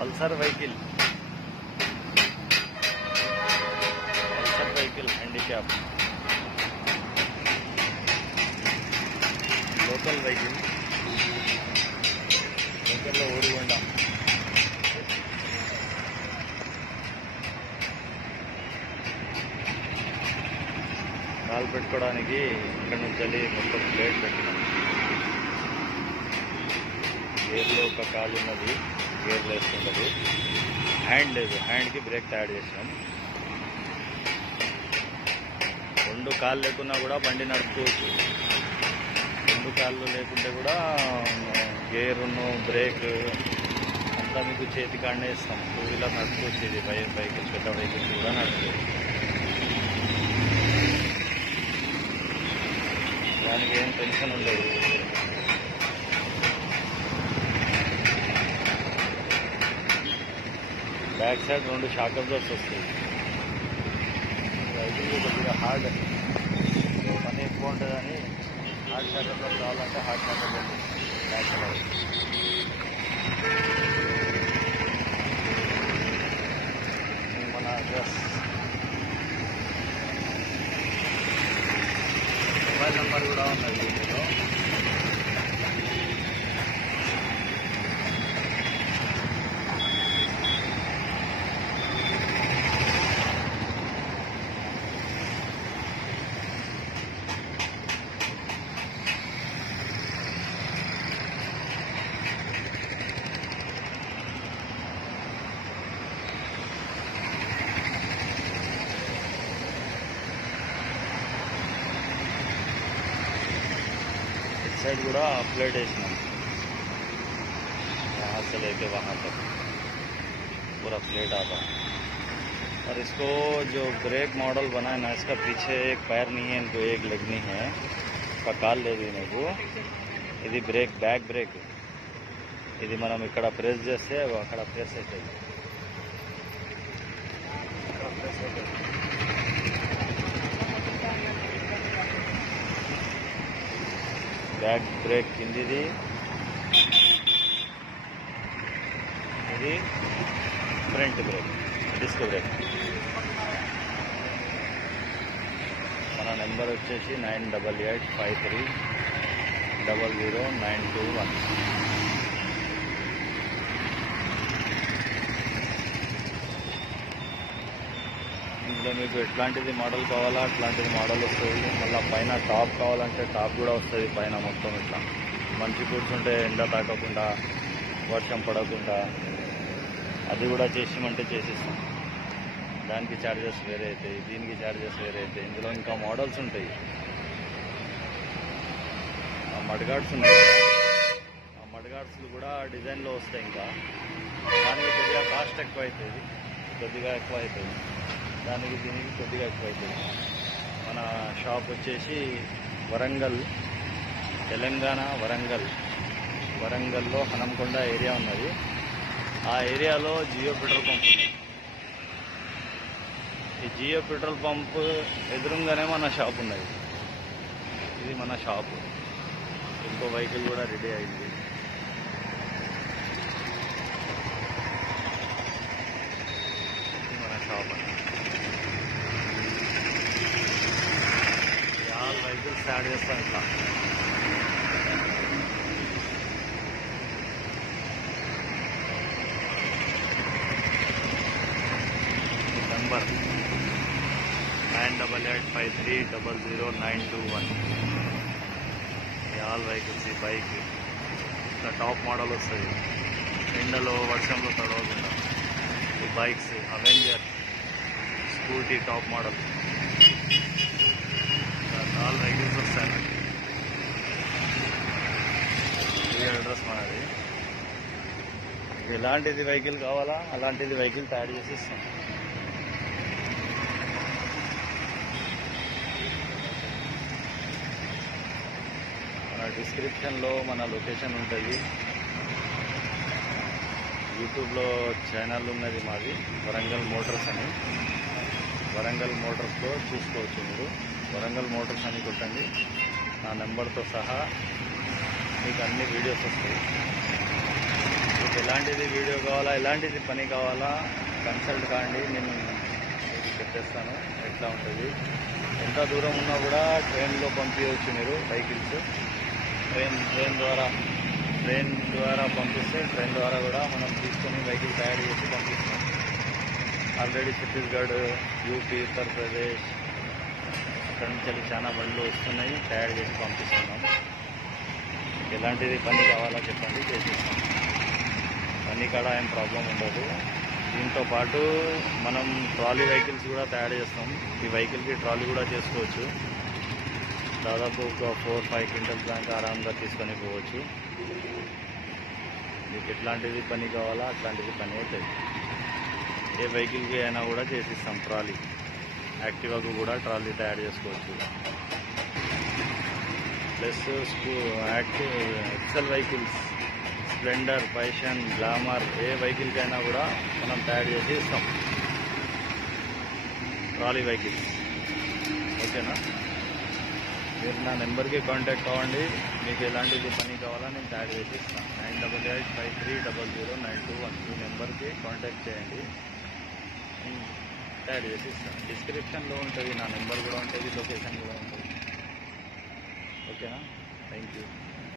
Pulsar vehicle handicap local vehicle local ओडिगोंडा కాలు పెట్టుకోవడానికి ఇక్కడ నుంచి వెళ్ళి మొత్తం ప్లేట్ పెట్టినాం. గేర్లో ఒక కాలు ఉన్నది, గేర్లో వేసుకుంటుంది. హ్యాండ్ లేదు, హ్యాండ్కి బ్రేక్ యాడ్ చేసినాం. రెండు కాళ్ళు లేకున్నా కూడా బండి నడుపుకోవచ్చు. రెండు కాళ్ళు లేకుంటే కూడా గేరును బ్రేక్ అంతా మీకు చేతి కాడనే ఇస్తాం. 2 వీలర్ నడుపుకోవచ్చు. ఇది వెహికల్స్ పెద్ద వెహికల్స్ కూడా నడుపుకోవచ్చు. దానికి ఏం టెన్షన్ ఉండదు. బ్యాక్ సైడ్ 2 షాక్ అబ్జర్వర్స్ వస్తాయి. వెహికల్ కొద్దిగా హార్డ్ పని ఎక్కువ ఉంటుందని హార్డ్ షాక్ అబ్జర్వర్స్ కావాలంటే hard shock absorbers back side. మన అడ్రస్ మొబైల్ నెంబర్ కూడా ఉన్నది ఇందులో. साइड पूरा प्लेट वेसिनाम. यहाँ से लेके वहाँ तक पूरा प्लेट आता है. और इसको जो ब्रेक मॉडल बना है ना, इसका पीछे एक पैर नहीं है, इनको एक लेग नहीं है. इसका काल ले देने को ఇది బ్రేక్, బ్యాక్ బ్రేక్. ఇది మనం ఇక్కడ ప్రెస్ చేస్తే అక్కడ ప్రెస్ అవుతుంది. బ్యాక్ బ్రేక్ కిందిది, ఇది ఫ్రంట్ బ్రేక్, డిస్క్ బ్రేక్. మన నెంబర్ వచ్చేసి 9885300921. ఇందులో మీకు ఎట్లాంటిది మోడల్ కావాలా అట్లాంటిది మోడల్ వస్తుంది. మళ్ళీ పైన టాప్ కావాలంటే టాప్ కూడా వస్తుంది. పైన మొత్తం ఇట్లా మంచి కూర్చుంటే ఎండ తాకకుండా, వర్షం పడకుండా అది కూడా చేసిమంటే చేసిస్తాం. దానికి ఛార్జెస్ వేరే అవుతాయి, దీనికి ఛార్జెస్ వేరే అవుతాయి. ఇందులో ఇంకా మోడల్స్ ఉంటాయి. మడ్గార్డ్స్ ఉన్నాయి, ఆ మడ్గార్డ్స్లు కూడా డిజైన్లో వస్తాయి. ఇంకా దానికి కొద్దిగా కాస్ట్ ఎక్కువ అవుతుంది, కొద్దిగా ఎక్కువ అవుతుంది. దానికి దీనికి కొద్దిగా ఎక్కువ అవుతుంది. మన షాప్ వచ్చేసి వరంగల్, తెలంగాణ వరంగల్లో హనంకొండ ఏరియా ఉన్నది. ఆ ఏరియాలో జియో పెట్రోల్ పంప్ ఉంది. ఈ జియో పెట్రోల్ పంప్ ఎదురుగానే మన షాప్ ఉన్నది. ఇది మన షాపు. ఇంకో వెహికల్ కూడా రెడీ అయింది. మన షాప్ అన్న వెహికల్స్ యాడ్ చేస్తాం. ఇట్లా నెంబర్ 9885300921. All vehicles. ఈ బైక్ ఇట్లా టాప్ మోడల్ వస్తుంది, ఎండలో వర్షంలో తడవకుండా. ఈ bikes Avenger, scooty top model, all vehicles వస్తాయి. ఈ అడ్రస్ మనది. ఎలాంటిది వెహికల్ కావాలా అలాంటిది వెహికల్ తయారు చేసి ఇస్తాం. మన డిస్క్రిప్షన్లో మన లొకేషన్ ఉంటుంది. యూట్యూబ్లో ఛానల్ ఉన్నది మాది, వరంగల్ మోటార్స్ అని. వరంగల్ మోటార్స్లో చూసుకోవచ్చు మీరు. వరంగల్ మోటార్స్ అని కొట్టండి, నా నెంబర్తో సహా మీకు అన్ని వీడియోస్ వస్తాయి. మీకు ఎలాంటిది వీడియో కావాలా, ఎలాంటిది పని కావాలా కన్సల్ట్ కాండి, నేను మీకు చెప్పేస్తాను ఎట్లా ఉంటుంది. ఎంత దూరం ఉన్నా కూడా ట్రైన్లో పంపించవచ్చు మీరు వెహికల్స్. ట్రైన్ ద్వారా పంపిస్తే ట్రైన్ ద్వారా కూడా మనం తీసుకొని వెహికల్ తయారు చేసి పంపిస్తాం. ఆల్రెడీ ఛత్తీస్గఢ్, యూపీ, ఉత్తరప్రదేశ్ అక్కడి నుంచి చాలా బండ్లు వస్తున్నాయి, తయారు చేసి పంపిస్తున్నాం. ఎలాంటిది పని కావాలో చెప్పండి, చేసిస్తాం. పని కాడ ఏం ప్రాబ్లం ఉండదు. దీంతో పాటు మనం ట్రాలీ వెహికల్స్ కూడా తయారు చేస్తాం. ఈ వెహికల్కి ట్రాలీ కూడా చేసుకోవచ్చు. దాదాపు ఒక 4-5 క్వింటల్స్ దాకా ఆరాంగా తీసుకొని పోవచ్చు. మీకు ఎట్లాంటిది పని కావాలా అట్లాంటిది పని అవుతుంది. ఏ వెహికల్కి అయినా కూడా చేసిస్తాం. ట్రాలీ యాక్టివాకు కూడా ట్రాలీ తయారు చేసుకోవచ్చు. Plus XL vehicles, Splendor, Passion, Glamour ఏ వెహికల్కి అయినా కూడా మనం తయారు చేసి ఇస్తాం. ట్రాలీ వెహికల్స్ ఓకేనా. మీరు నా నెంబర్కి కాంటాక్ట్ అవ్వండి. మీకు ఎలాంటిది పని కావాలో నేను తయారు చేసి ఇస్తాను. 9885300921 ఈ నెంబర్కి కాంటాక్ట్ చేయండి, తయారు చేసి ఇస్తాను. డిస్క్రిప్షన్లో ఉంటుంది, నా నెంబర్ కూడా ఉంటుంది, లొకేషన్ కూడా ఉంటుంది. ఓకేనా. Thank you.